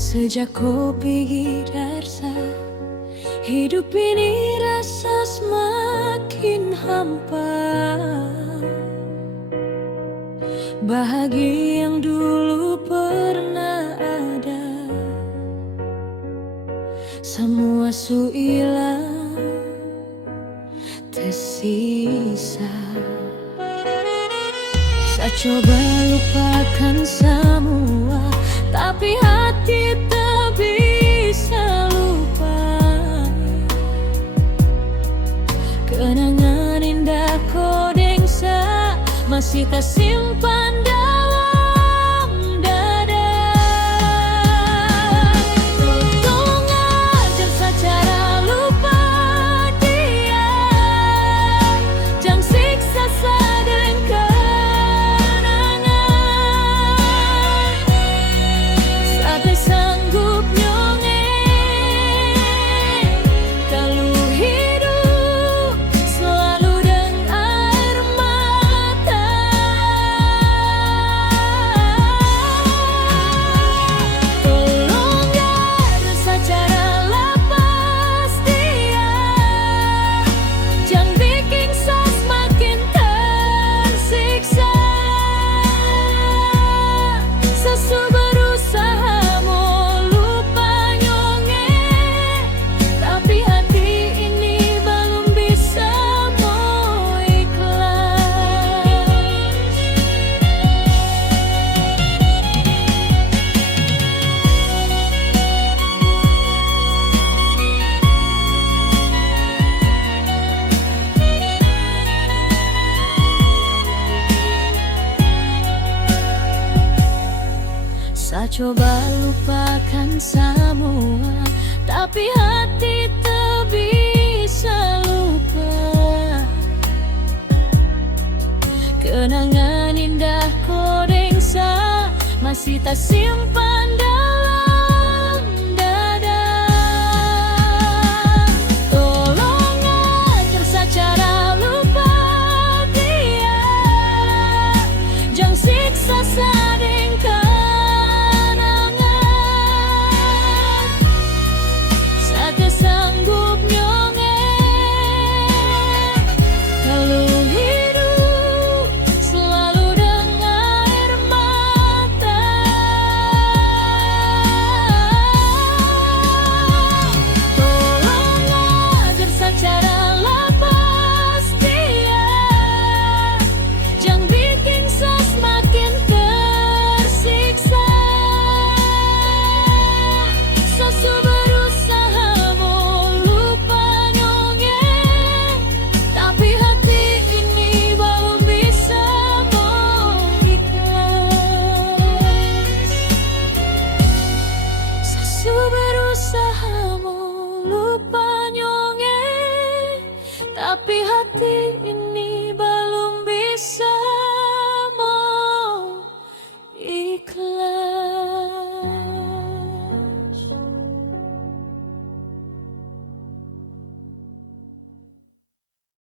Sejak kopi darsa, hidup ini rasa semakin hampa. Bahagia yang dulu pernah ada, semua su hilang tersisa. Saya coba lupakan semua, tapi hati tak bisa lupa. Kenangan indah kodengsa masih tersimpan dalam dada. Tolong ajar saya cara lupa dia, jangan siksa saya dengan kenangan. Saat sanggup nyongeng, kalau hidup selalu dengan air mata. Tolong ajar saya cara lepas dia, jangan bikin saya semakin tersiksa. Sesu berusaha mau lupa nyongeng, tapi hati ini belum bisa mau ikhlas. Saya coba lupakan semua, tapi hati tak bisa lupa. Kenangan indah kodengsa masih tersimpan dalam dada. Tolong ajar saya cara lupa dia, jangan siksa saya dengan kenangan. Saat sanggup nyongeng, kalau hidup selalu dengan air mata. Tolong ajar saya cara lepas dia, jangan bikin saya semakin tersiksa. Sesu berusaha mau lupa nyongeng, tapi hati ini belum bisa mau ikhlas. Sesu berusaha mau lupa nyongeng, tapi hati ini